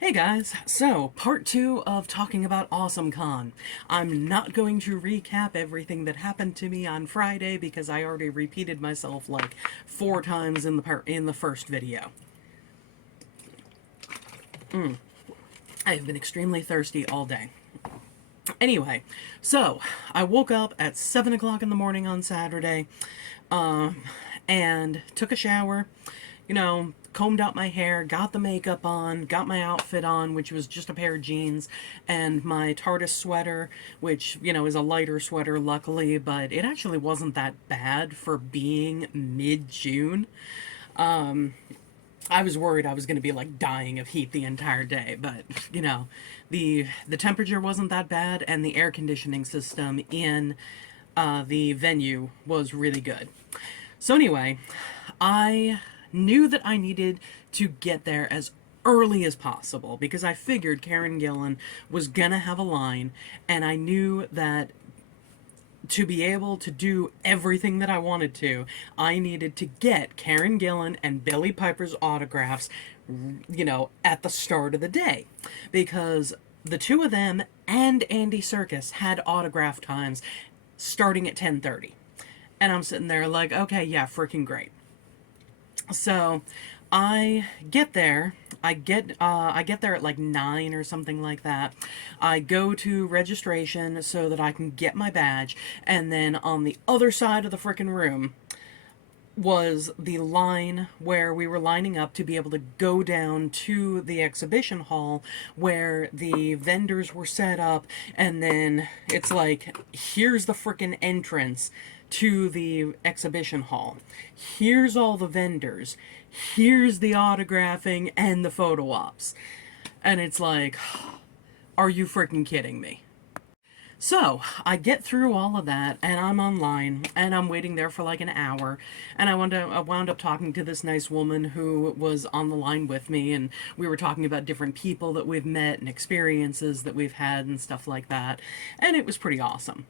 Hey guys, so part 2 of talking about AwesomeCon. I'm not going to recap everything that happened to me on Friday because I already repeated myself like 4 times in the first video. I have been extremely thirsty all day. Anyway, so I woke up at 7 o'clock in the morning on Saturday, and took a shower, combed out my hair, got the makeup on, got my outfit on, which was just a pair of jeans and my TARDIS sweater, which, is a lighter sweater, luckily, but it actually wasn't that bad for being mid-June. I was worried I was going to be like dying of heat the entire day, but the temperature wasn't that bad, and the air conditioning system in the venue was really good. So anyway, I knew that I needed to get there as early as possible because I figured Karen Gillan was gonna have a line, and I knew that to be able to do everything that I wanted to, I needed to get Karen Gillan and Billie Piper's autographs, at the start of the day. Because the two of them and Andy Serkis had autograph times starting at 10:30. And I'm sitting there like, okay, yeah, freaking great. So I get there. I get there at like 9 or something like that. I go to registration so that I can get my badge, and then on the other side of the frickin' room was the line where we were lining up to be able to go down to the exhibition hall where the vendors were set up, and then it's like, here's the frickin' entrance to the exhibition hall. Here's all the vendors. Here's the autographing and the photo ops. And it's like, are you freaking kidding me? So, I get through all of that, and I'm online, and I'm waiting there for like an hour, and I wound up talking to this nice woman who was on the line with me, and we were talking about different people that we've met and experiences that we've had and stuff like that, and it was pretty awesome.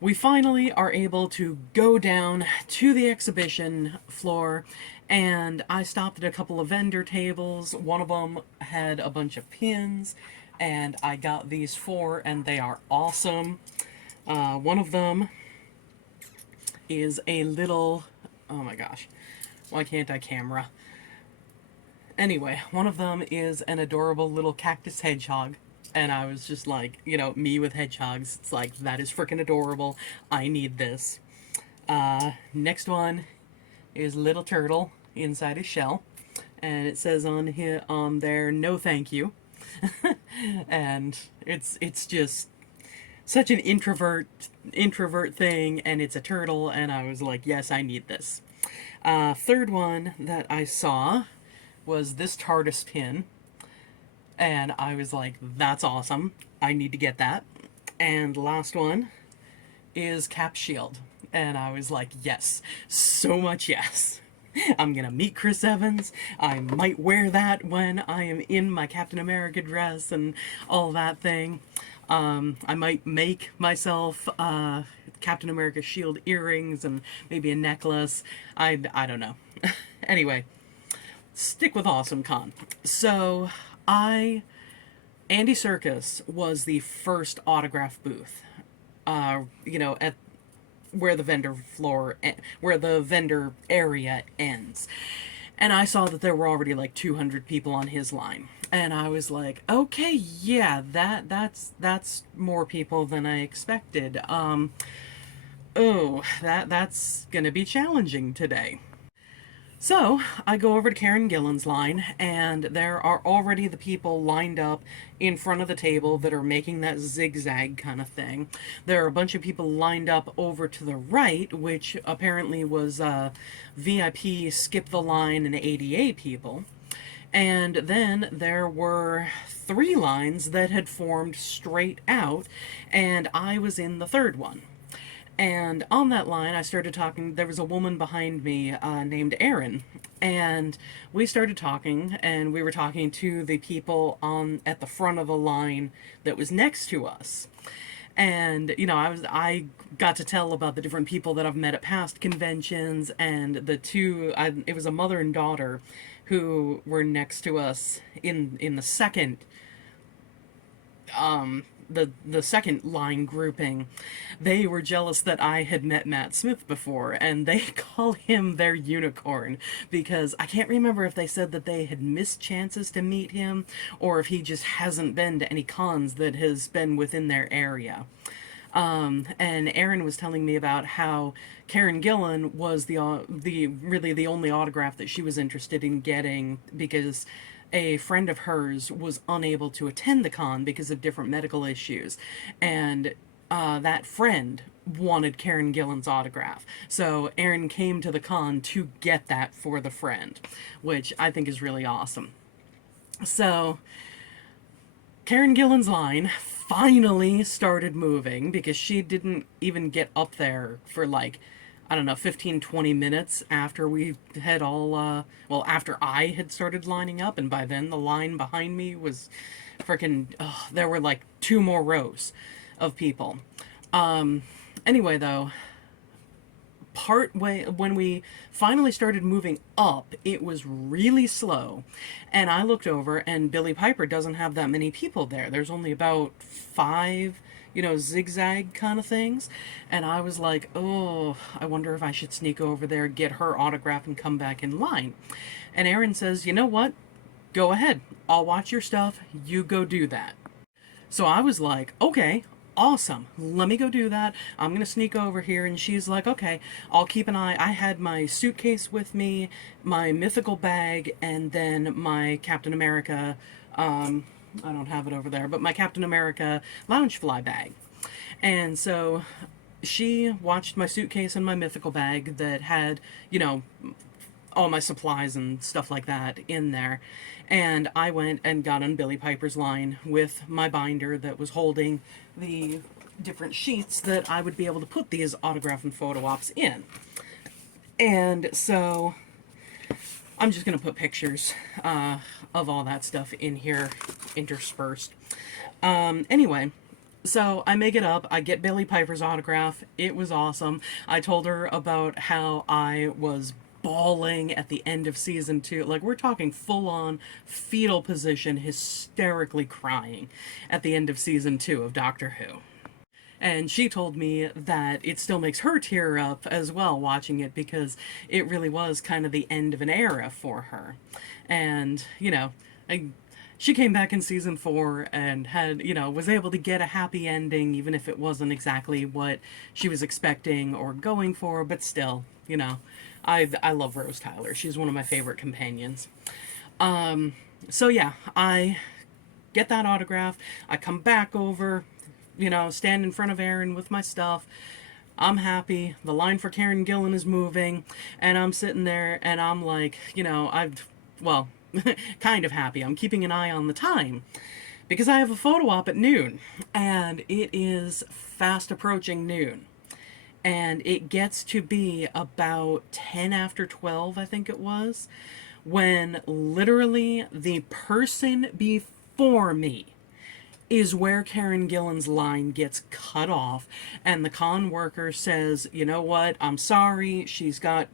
We finally are able to go down to the exhibition floor, and I stopped at a couple of vendor tables. One of them had a bunch of pins, and I got these four, and they are awesome. One of them is a little... Oh my gosh. Why can't I camera? Anyway, one of them is an adorable little cactus hedgehog. And I was just like, me with hedgehogs. It's like, that is freaking adorable. I need this. Next one is Little Turtle inside a shell. And it says on there, no thank you. And it's just such an introvert thing, and it's a turtle, and I was like, yes, I need this. Third one that I saw was this TARDIS pin, and I was like, that's awesome. I need to get that. And last one is Cap Shield, and I was like, yes, so much yes. I'm gonna meet Chris Evans. I might wear that when I am in my Captain America dress and all that thing. I might make myself Captain America shield earrings and maybe a necklace. I don't know. Anyway, stick with AwesomeCon. So, Andy Serkis was the first autograph booth, at where the vendor area ends. And I saw that there were already like 200 people on his line. And I was like, okay, yeah, that's more people than I expected. That's gonna be challenging today. So, I go over to Karen Gillan's line, and there are already the people lined up in front of the table that are making that zigzag kind of thing. There are a bunch of people lined up over to the right, which apparently was VIP, skip the line, and ADA people. And then there were 3 lines that had formed straight out, and I was in the third one. And on that line, I started talking. There was a woman behind me named Erin, and we started talking. And we were talking to the people at the front of the line that was next to us. And I got to tell about the different people that I've met at past conventions, and it was a mother and daughter who were next to us in the second the second line grouping. They were jealous that I had met Matt Smith before, and they call him their unicorn, because I can't remember if they said that they had missed chances to meet him or if he just hasn't been to any cons that has been within their area. And Erin was telling me about how Karen Gillan was the really the only autograph that she was interested in getting, because a friend of hers was unable to attend the con because of different medical issues, and that friend wanted Karen Gillan's autograph. So Erin came to the con to get that for the friend, which I think is really awesome. So Karen Gillan's line finally started moving, because she didn't even get up there for like, I don't know, 15, 20 minutes after we had after I had started lining up, and by then the line behind me was freaking, there were like 2 more rows of people. Anyway, though, part way when we finally started moving up, it was really slow, and I looked over, and Billy Piper doesn't have that many people there. There's only about 5 zigzag kind of things, and I was like, oh, I wonder if I should sneak over there, get her autograph, and come back in line. And Erin says, you know what, go ahead, I'll watch your stuff, you go do that. So I was like, okay, awesome, let me go do that. I'm gonna sneak over here. And she's like, okay, I'll keep an eye. I had my suitcase with me, my mythical bag, and then my Captain America, I don't have it over there, but my Captain America Loungefly bag. And so she watched my suitcase and my mythical bag that had, all my supplies and stuff like that in there. And I went and got on Billy Piper's line with my binder that was holding the different sheets that I would be able to put these autograph and photo ops in. And so I'm just going to put pictures of all that stuff in here interspersed. Anyway, so I make it up. I get Billy Piper's autograph. It was awesome. I told her about how I was bawling at the end of season 2. Like, we're talking full-on fetal position, hysterically crying at the end of season 2 of Doctor Who. And she told me that it still makes her tear up as well watching it, because it really was kind of the end of an era for her. And, she came back in season 4 and had, was able to get a happy ending, even if it wasn't exactly what she was expecting or going for, but still, I love Rose Tyler. She's one of my favorite companions. So yeah, I get that autograph. I come back over, stand in front of Erin with my stuff. I'm happy. The line for Karen Gillan is moving, and I'm sitting there, and I'm like, kind of happy. I'm keeping an eye on the time, because I have a photo op at noon, and it is fast approaching noon. And it gets to be about 10 after 12, I think it was, when literally the person before me is where Karen Gillan's line gets cut off, and the con worker says, you know what, I'm sorry, she's got,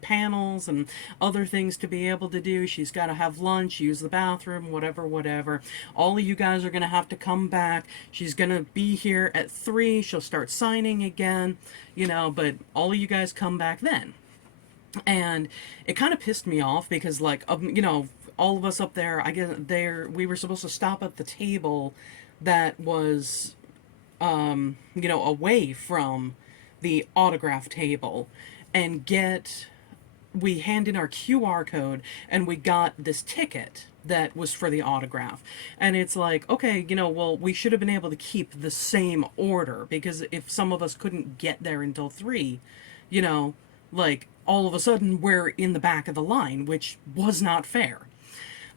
panels and other things to be able to do, she's got to have lunch, use the bathroom, whatever, all of you guys are going to have to come back, she's going to be here at 3, she'll start signing again, but all of you guys come back then. And it kind of pissed me off, because all of us up there, I guess we were supposed to stop at the table that was, away from the autograph table, and we hand in our QR code, and we got this ticket that was for the autograph. And it's like, okay, we should have been able to keep the same order, because if some of us couldn't get there until 3, all of a sudden we're in the back of the line, which was not fair.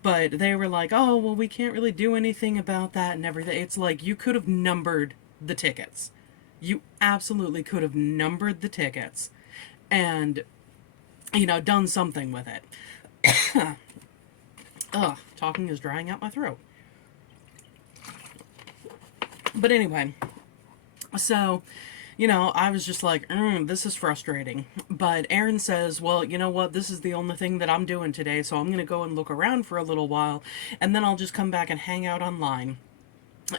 But they were like, oh, well, we can't really do anything about that and everything. It's like, you could have numbered the tickets. You absolutely could have numbered the tickets and, done something with it. Ugh, talking is drying out my throat. But anyway, So, I was just like, this is frustrating. But Aaron says, well, you know what? This is the only thing that I'm doing today, so I'm going to go and look around for a little while, and then I'll just come back and hang out online.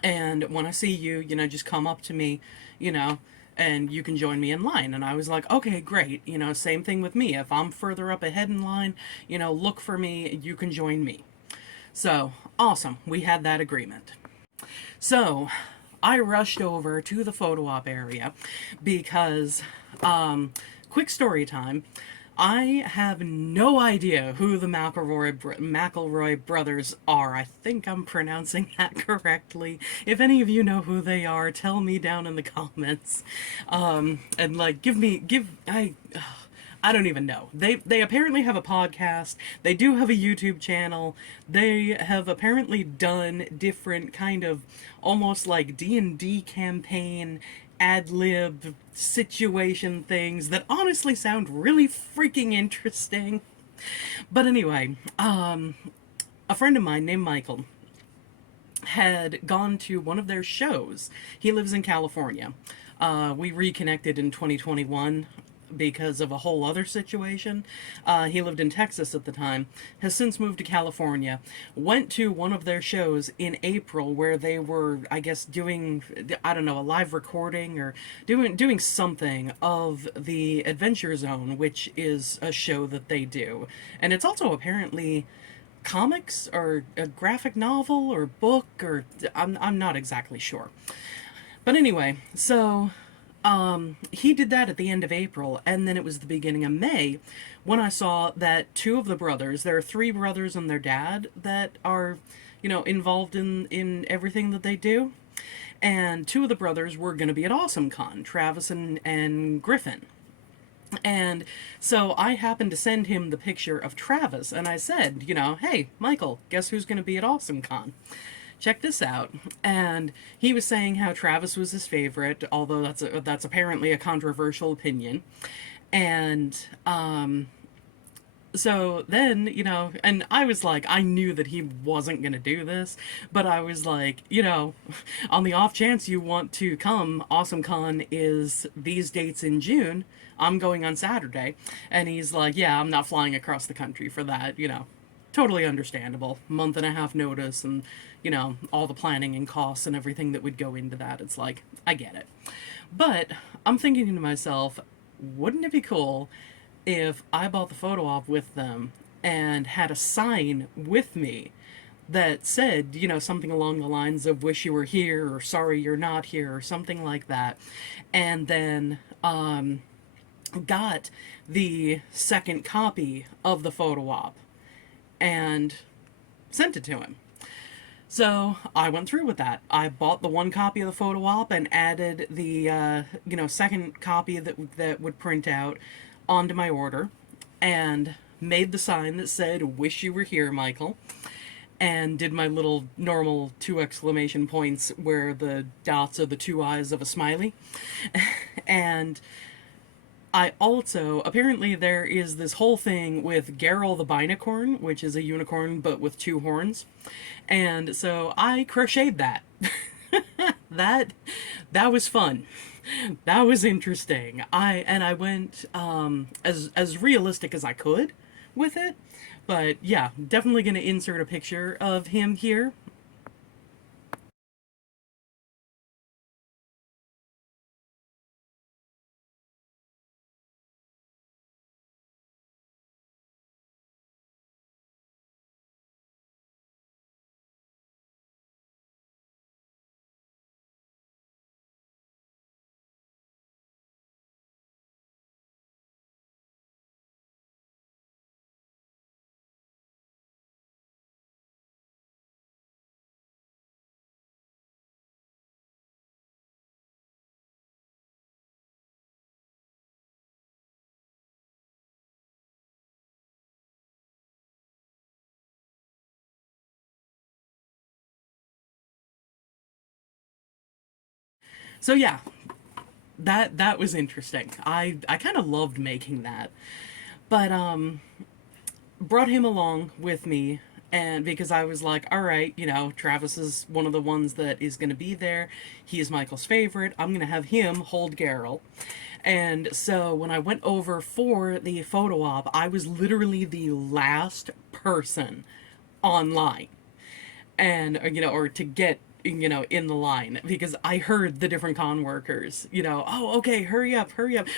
And when I see you, just come up to me, you know, and you can join me in line. And I was like, okay, great. Same thing with me. If I'm further up ahead in line, look for me, you can join me. So, awesome. We had that agreement. So, I rushed over to the photo op area because, quick story time. I have no idea who the McElroy brothers are. I think I'm pronouncing that correctly. If any of you know who they are, tell me down in the comments. And like, I don't even know. They apparently have a podcast. They do have a YouTube channel. They have apparently done different kind of almost like D&D campaign ad lib situation things that honestly sound really freaking interesting. But anyway, a friend of mine named Michael had gone to one of their shows. He lives in California. We reconnected in 2021 because of a whole other situation. He lived in Texas at the time, has since moved to California, went to one of their shows in April where they were, I guess, doing, I don't know, a live recording or doing something of the Adventure Zone, which is a show that they do. And it's also apparently comics or a graphic novel or book or I'm not exactly sure. But anyway, so he did that at the end of April, and then it was the beginning of May when I saw that two of the brothers, there are three brothers and their dad that are, involved in everything that they do. And two of the brothers were going to be at AwesomeCon, Travis and Griffin. And so I happened to send him the picture of Travis, and I said, hey, Michael, guess who's going to be at AwesomeCon? Check this out. And he was saying how Travis was his favorite, although that's apparently a controversial opinion. And so then, and I was like, I knew that he wasn't going to do this, but I was like, on the off chance you want to come, AwesomeCon is these dates in June. I'm going on Saturday. And he's like, yeah, I'm not flying across the country for that, totally understandable. Month and a half notice and, all the planning and costs and everything that would go into that. It's like, I get it. But I'm thinking to myself, wouldn't it be cool if I bought the photo op with them and had a sign with me that said, something along the lines of wish you were here or sorry you're not here or something like that. And then, got the second copy of the photo op and sent it to him. So I went through with that. I bought the one copy of the photo op and added the second copy that would print out onto my order, and made the sign that said "Wish you were here, Michael," and did my little normal 2 exclamation points where the dots are the 2 eyes of a smiley, and I also, apparently there is this whole thing with Geralt the Binacorn, which is a unicorn but with 2 horns. And so I crocheted that. that was fun. That was interesting. I went as realistic as I could with it. But yeah, definitely going to insert a picture of him here. So yeah, that was interesting. I kind of loved making that. But brought him along with me And because I was like, all right, Travis is one of the ones that is going to be there. He is Michael's favorite. I'm going to have him hold Geralt. And so when I went over for the photo op, I was literally the last person online, and or to get in the line, because I heard the different con workers, oh, okay, hurry up,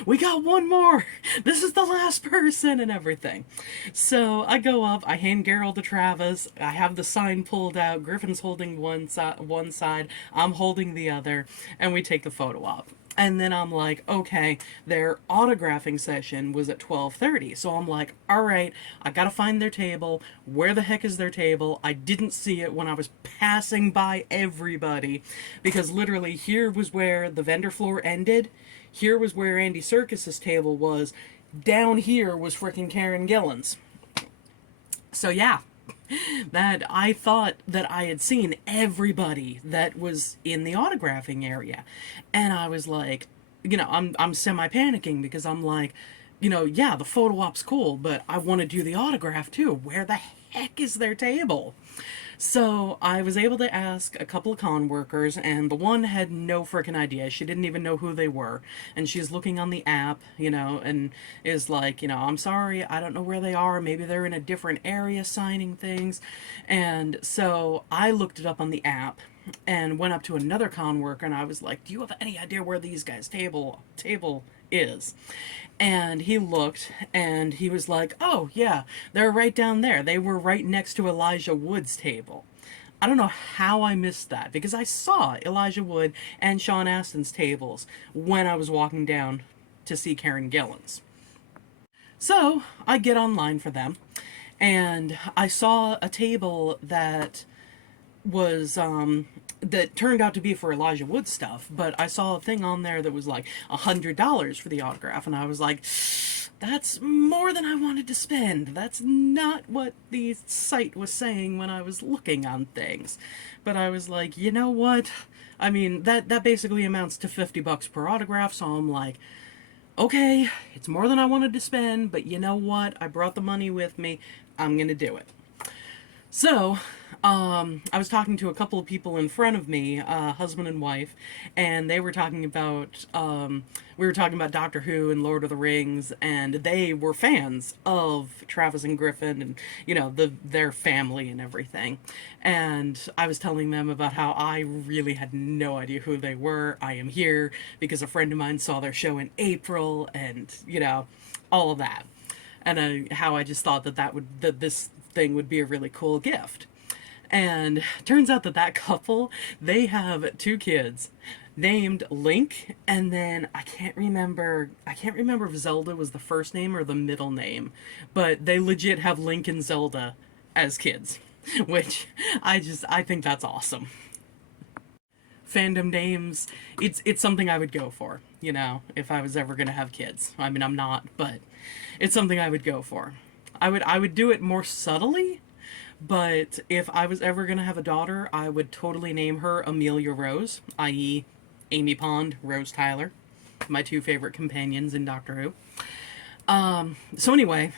we got one more, this is the last person and everything. So I go up, I hand Geralt to Travis, I have the sign pulled out, Griffin's holding one side, I'm holding the other, and we take the photo op. And then I'm like, okay, their autographing session was at 12:30. So I'm like, all right, I got to find their table. Where the heck is their table? I didn't see it when I was passing by everybody, because literally here was where the vendor floor ended. Here was where Andy Serkis's table was. Down here was frickin' Karen Gillan's. So yeah, that I thought that I had seen everybody that was in the autographing area. And I was like, I'm semi panicking, because I'm like, yeah, the photo op's cool, but I want to do the autograph too. Where the heck is their table? So I was able to ask a couple of con workers, and the one had no freaking idea. She didn't even know who they were. And she's looking on the app, and is like, I'm sorry, I don't know where they are. Maybe they're in a different area signing things. And so I looked it up on the app and went up to another con worker, and I was like, do you have any idea where these guys' table is? And he looked, and he was like, oh yeah, they're right down there. They were right next to Elijah Wood's table. I don't know how I missed that, because I saw Elijah Wood and Sean Astin's tables when I was walking down to see Karen Gillan's. So I get online for them, and I saw a table that was that turned out to be for Elijah Wood stuff, but I saw a thing on there that was like $100 for the autograph, and I was like, that's more than I wanted to spend. That's not what the site was saying when I was looking on things. But I was like, you know what? I mean, that basically amounts to $50 per autograph, so I'm like, okay, it's more than I wanted to spend, but you know what? I brought the money with me. I'm gonna do it. So, I was talking to a couple of people in front of me, husband and wife, and they were talking about, we were talking about Doctor Who and Lord of the Rings, and they were fans of Travis and Griffin and, their family and everything. And I was telling them about how I really had no idea who they were. I am here because a friend of mine saw their show in April, and, all of that. And how I just thought that this thing would be a really cool gift. And turns out that couple, they have two kids named Link, and then I can't remember if Zelda was the first name or the middle name, but they legit have Link and Zelda as kids, which I think that's awesome. Fandom names, it's something I would go for, if I was ever going to have kids. I mean, I'm not, but it's something I would go for. I would do it more subtly, but if I was ever going to have a daughter, I would totally name her Amelia Rose, i.e. Amy Pond, Rose Tyler, my two favorite companions in Doctor Who. So anyway,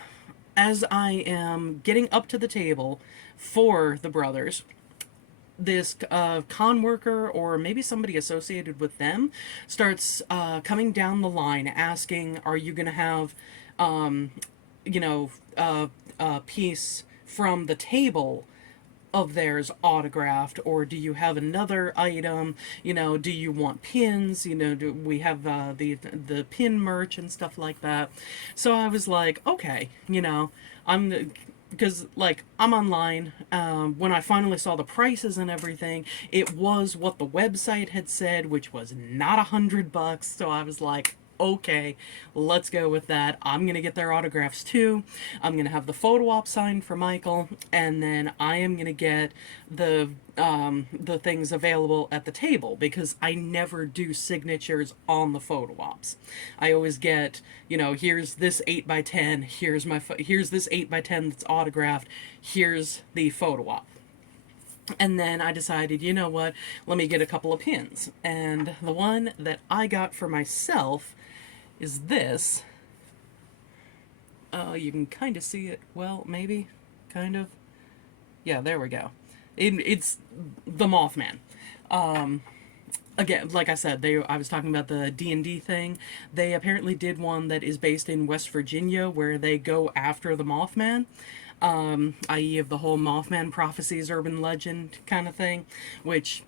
as I am getting up to the table for the brothers, this con worker, or maybe somebody associated with them, starts coming down the line asking, are you going to have, a piece from the table of theirs autographed, or do you have another item? Do you want pins? Do we have the pin merch and stuff like that? So I was like, okay, because I'm online. When I finally saw the prices and everything, it was what the website had said, which was not $100. So I was like, okay, let's go with that. I'm gonna get their autographs too. I'm gonna have the photo op signed for Michael, and then I am gonna get the things available at the table, because I never do signatures on the photo ops. I always get, here's this 8x10, here's this 8x10 that's autographed, here's the photo op. And then I decided, you know what, let me get a couple of pins. And the one that I got for myself is this. You can kind of see it, well, maybe, kind of. Yeah, there we go. It's the Mothman. Um, Again, like I said, I was talking about the D&D thing. They apparently did one that is based in West Virginia where they go after the Mothman, i.e. of the whole Mothman prophecies urban legend kind of thing, which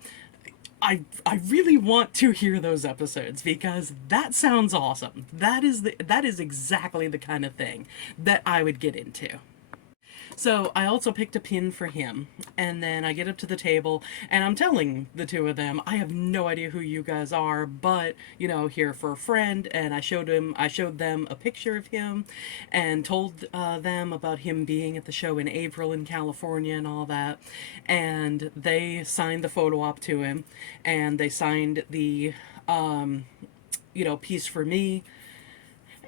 I really want to hear those episodes because that sounds awesome. That is exactly the kind of thing that I would get into. So I also picked a pin for him, and then I get up to the table, and I'm telling the two of them, I have no idea who you guys are, but here for a friend. And I showed them a picture of him, and told them about him being at the show in April in California and all that. And they signed the photo op to him, and they signed the piece for me,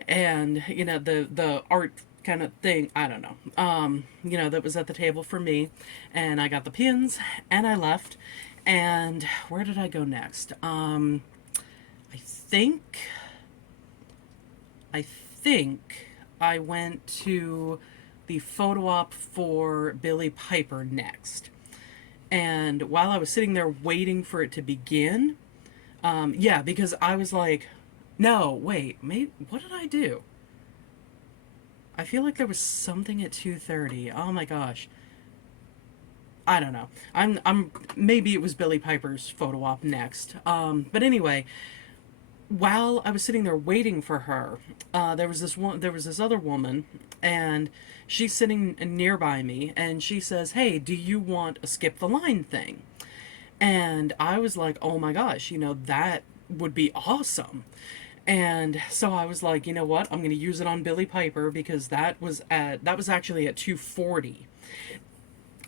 and the art kind of thing, I don't know, that was at the table for me. And I got the pins, and I left. And where did I go next? I think I went to the photo op for Billy Piper next. And while I was sitting there waiting for it to begin, yeah, because I was like, no, wait, maybe, what did I do? I feel like there was something at 2:30. Oh my gosh. I don't know. I'm maybe it was Billy Piper's photo op next. But anyway, while I was sitting there waiting for her, there was this other woman, and she's sitting nearby me, and she says, "Hey, do you want a skip the line thing?" And I was like, "Oh my gosh, that would be awesome." And so I was like, you know what? I'm going to use it on Billy Piper because that was actually at 2:40.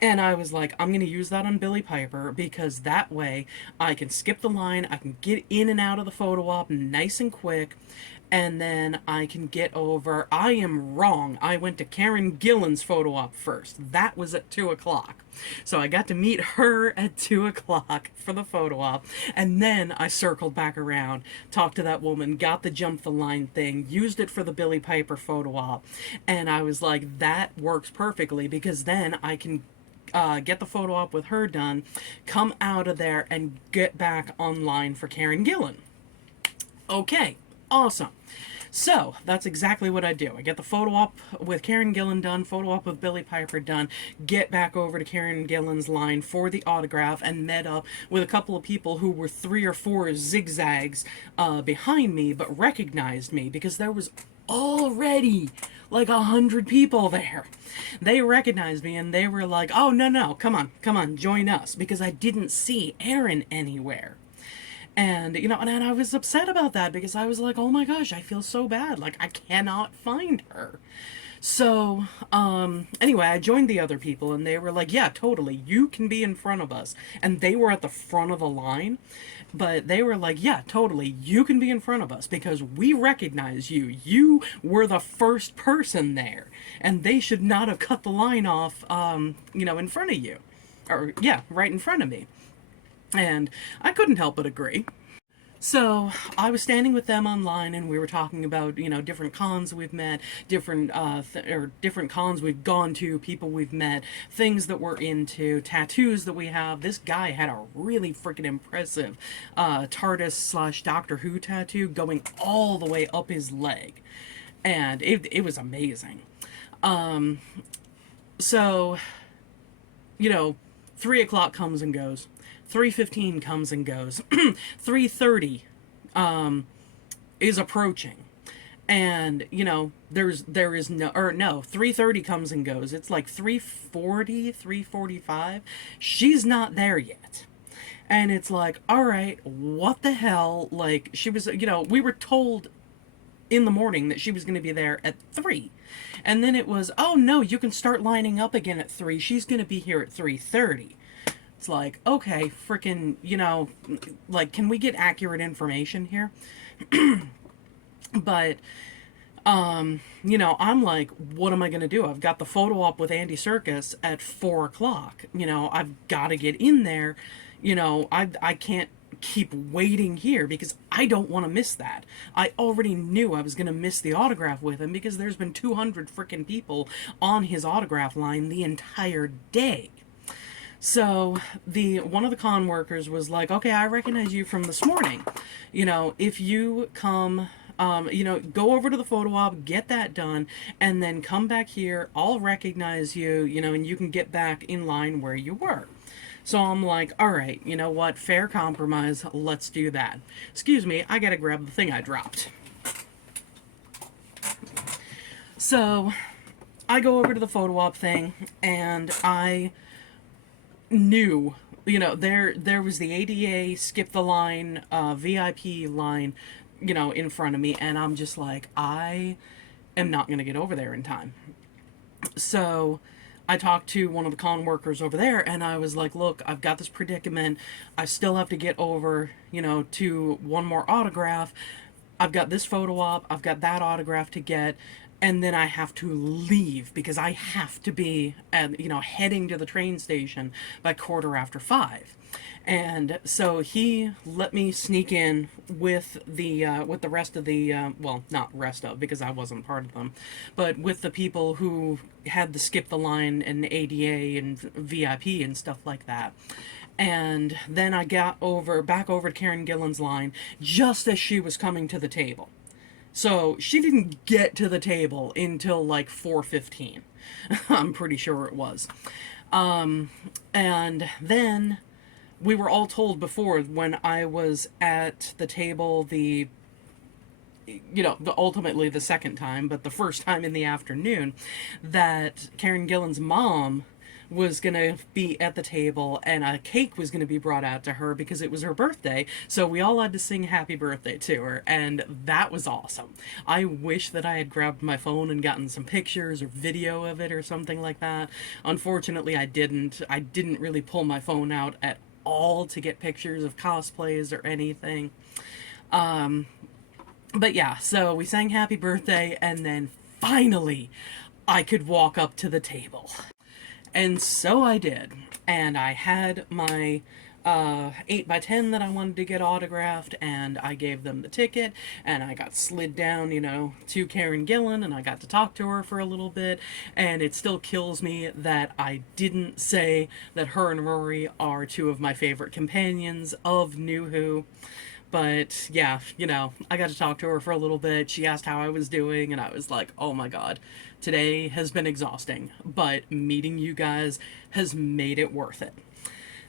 And I was like, I'm going to use that on Billy Piper because that way I can skip the line, I can get in and out of the photo op nice and quick, and then I can get over. I am wrong. I went to Karen Gillan's photo op first. That was at 2 o'clock. So I got to meet her at 2 o'clock for the photo op, and then I circled back around, talked to that woman, got the jump the line thing, used it for the Billy Piper photo op, and I was like, that works perfectly because then I can get the photo op with her done, come out of there, and get back online for Karen Gillan. Okay, awesome. So that's exactly what I do. I get the photo op with Karen Gillan done, photo op with Billy Piper done, get back over to Karen Gillan's line for the autograph, and met up with a couple of people who were 3 or 4 zigzags behind me, but recognized me because there was already like 100 people there. They recognized me and they were like, "Oh, no, come on, join us," because I didn't see Erin anywhere. And, and I was upset about that because I was like, oh my gosh, I feel so bad. Like, I cannot find her. So, anyway, I joined the other people and they were like, yeah, totally, you can be in front of us. And they were at the front of the line, but they were like, yeah, totally, you can be in front of us because we recognize you. You were the first person there. And they should not have cut the line off, in front of you. Or, yeah, right in front of me. And I couldn't help but agree. So I was standing with them online, and we were talking about different cons we've met, different different cons we've gone to, people we've met, things that we're into, tattoos that we have. This guy had a really freaking impressive TARDIS / Doctor Who tattoo going all the way up his leg, and it was amazing. So 3 o'clock comes and goes. 3:15 comes and goes. 3:30 is approaching. And, there is no, or no, 3:30 comes and goes. It's like 3:40, 3:45. She's not there yet. And it's like, all right, what the hell? Like, she was, we were told in the morning that she was going to be there at 3. And then it was, oh no, you can start lining up again at 3. She's going to be here at 3:30. It's like, okay, freaking, like, can we get accurate information here? But, I'm like, what am I going to do? I've got the photo op with Andy Serkis at 4 o'clock. I've got to get in there. I can't keep waiting here because I don't want to miss that. I already knew I was going to miss the autograph with him because there's been 200 freaking people on his autograph line the entire day. So the one of the con workers was like, "Okay, I recognize you from this morning. You know, if you come, go over to the photo op, get that done, and then come back here. I'll recognize you. You know, and you can get back in line where you were." So I'm like, "All right, you know what? Fair compromise. Let's do that." Excuse me, I gotta grab the thing I dropped. So I go over to the photo op thing, and I knew, there was the ADA skip the line, VIP line, in front of me, and I'm just like, I am not going to get over there in time. So I talked to one of the con workers over there, and I was like, "Look, I've got this predicament. I still have to get over, to one more autograph. I've got this photo op, I've got that autograph to get, and then I have to leave because I have to be heading to the train station by 5:15." And so he let me sneak in with the rest of the well, not rest of, because I wasn't part of them, but with the people who had to skip the line and ADA and VIP and stuff like that. And then I got back over to Karen Gillan's line just as she was coming to the table. So she didn't get to the table until like 4:15. I'm pretty sure it was. And then we were all told before, when I was at the table, ultimately the second time, but the first time in the afternoon, that Karen Gillan's mom was going to be at the table and a cake was going to be brought out to her because it was her birthday. So we all had to sing happy birthday to her, and that was awesome. I wish that I had grabbed my phone and gotten some pictures or video of it or something like that. Unfortunately, I didn't. I didn't really pull my phone out at all to get pictures of cosplays or anything. But yeah, so we sang happy birthday, and then finally I could walk up to the table. And so I did. And I had my 8x10 that I wanted to get autographed, and I gave them the ticket, and I got slid down, to Karen Gillan, and I got to talk to her for a little bit. And it still kills me that I didn't say that her and Rory are two of my favorite companions of New Who. But yeah, I got to talk to her for a little bit. She asked how I was doing, and I was like, "Oh my god, today has been exhausting, but meeting you guys has made it worth it."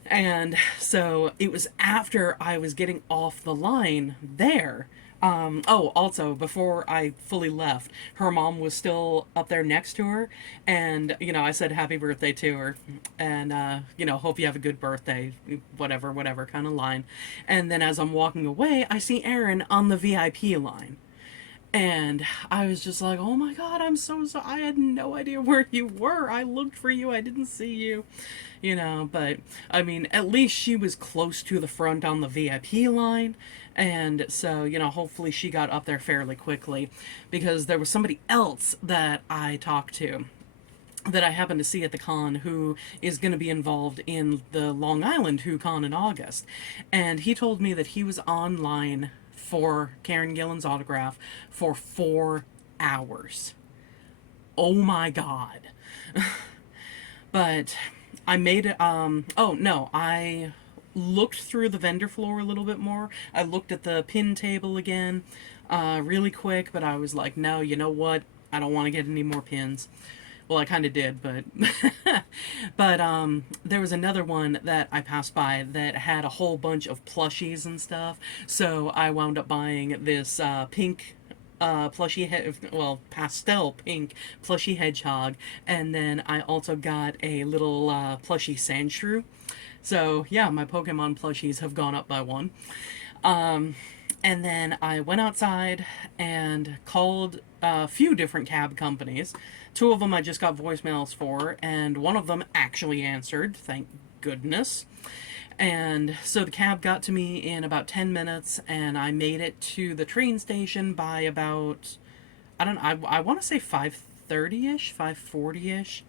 And so it was after I was getting off the line there. Also, before I fully left, her mom was still up there next to her, and, I said happy birthday to her, and, hope you have a good birthday, whatever kind of line. And then as I'm walking away, I see Aaron on the VIP line. And I was just like, "Oh my god, I'm so sorry. I had no idea where you were. I looked for you. I didn't see you." But I mean, at least she was close to the front on the VIP line. And so, hopefully she got up there fairly quickly, because there was somebody else that I talked to that I happened to see at the con who is going to be involved in the Long Island Who Con in August. And he told me that he was online for Karen Gillan's autograph for 4 hours. Oh my god. But I made it. Oh no, I looked through the vendor floor a little bit more. I looked at the pin table again, really quick, but I was like, "No, you know what? I don't want to get any more pins." Well, I kind of did, but but there was another one that I passed by that had a whole bunch of plushies and stuff. So I wound up buying this pink pastel pink plushy hedgehog, and then I also got a little plushy Sandshrew. So yeah, my Pokemon plushies have gone up by one. And then I went outside and called a few different cab companies. Two of them I just got voicemails for, and one of them actually answered, thank goodness. And so the cab got to me in about 10 minutes, and I made it to the train station by about, I want to say 5:30ish, 5:40ish.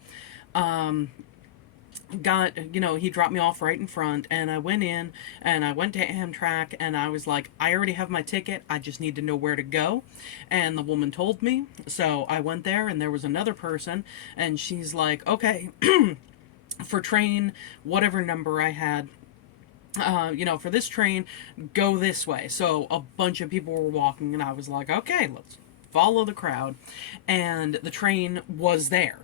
He dropped me off right in front, and I went in, and I went to Amtrak, and I was like, "I already have my ticket, I just need to know where to go." And the woman told me, so I went there, and there was another person, and she's like, "Okay, for train, whatever number I had, for this train, go this way. So a bunch of people were walking, and I was like, okay, let's follow the crowd. And the train was there.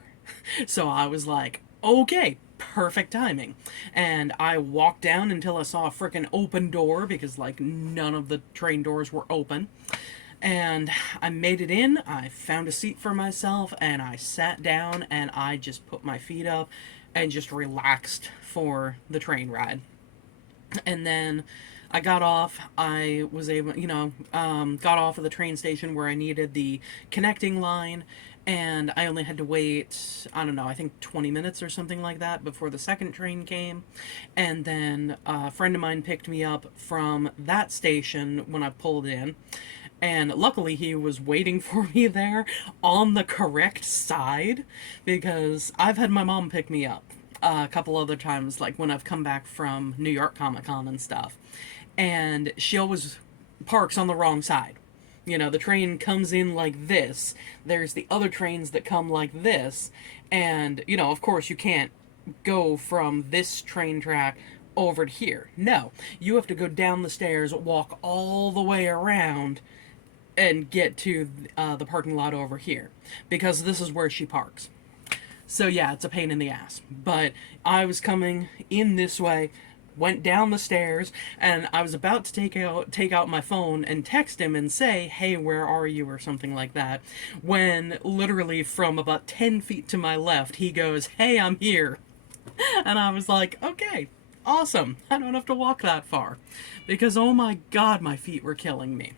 So I was like, okay, perfect timing. And I walked down until I saw a freaking open door because, like, none of the train doors were open. And I made it in, I found a seat for myself, and I sat down and I just put my feet up and just relaxed for the train ride. And then I got off. I was able, got off of the train station where I needed the connecting line, and I only had to wait, I don't know, I think 20 minutes or something like that before the second train came. And then a friend of mine picked me up from that station when I pulled in. And luckily, he was waiting for me there on the correct side, because I've had my mom pick me up a couple other times, like when I've come back from New York Comic Con and stuff. And she always parks on the wrong side. The train comes in like this. There's the other trains that come like this. And, of course, you can't go from this train track over to here. No. You have to go down the stairs, walk all the way around, and get to the parking lot over here. Because this is where she parks. So yeah, it's a pain in the ass. But I was coming in this way, went down the stairs, and I was about to take out my phone and text him and say, hey, where are you, or something like that, when literally from about 10 feet to my left, he goes, hey, I'm here. And I was like, okay, awesome. I don't have to walk that far. Because, oh my god, my feet were killing me.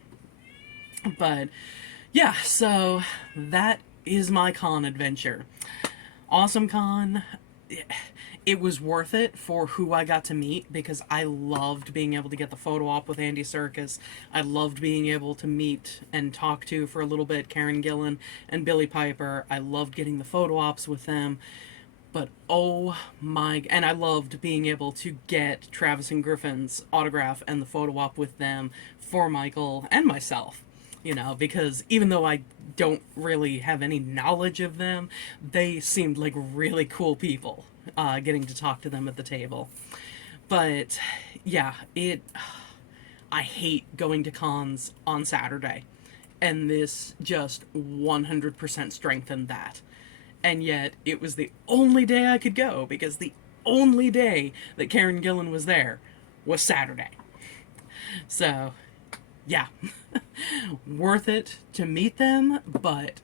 But yeah, so that is my con adventure. Awesome con. It was worth it for who I got to meet, because I loved being able to get the photo op with Andy Serkis. I loved being able to meet and talk to for a little bit Karen Gillan and Billy Piper. I loved getting the photo ops with them. But oh my, and I loved being able to get Travis and Griffin's autograph and the photo op with them for Michael and myself. Because even though I don't really have any knowledge of them, they seemed like really cool people, getting to talk to them at the table. But yeah, I hate going to cons on Saturday, and this just 100% strengthened that. And yet, it was the only day I could go, because the only day that Karen Gillan was there was Saturday. So, yeah. Worth it to meet them, but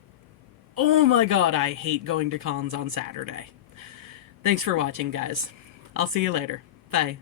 oh my god, I hate going to cons on Saturday. Thanks for watching, guys. I'll see you later. Bye.